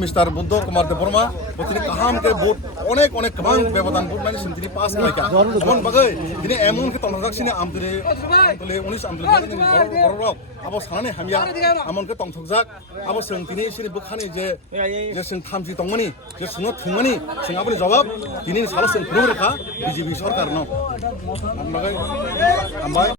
mister Buddha Kumar Debbarma তিনি কাহামকে vote অনেক অনেক গোबां ব্যবধান ভোট মানে তিনি পাস খাইকা এমন বাগৈ তিনি এমন কে তংথকজাকসিনি আমতলে আমতলে 19 আমতলে বড় আবো সানানি হামিয়া আমনকে তংথকজাক আবো जों তিনি সিনি বখানি যে जों थामजि दंमोनि जे सुनो थुंमोनि जों आबोनि जवाब दिनै साला जों खुरुरेखा बिजेपि सरकार न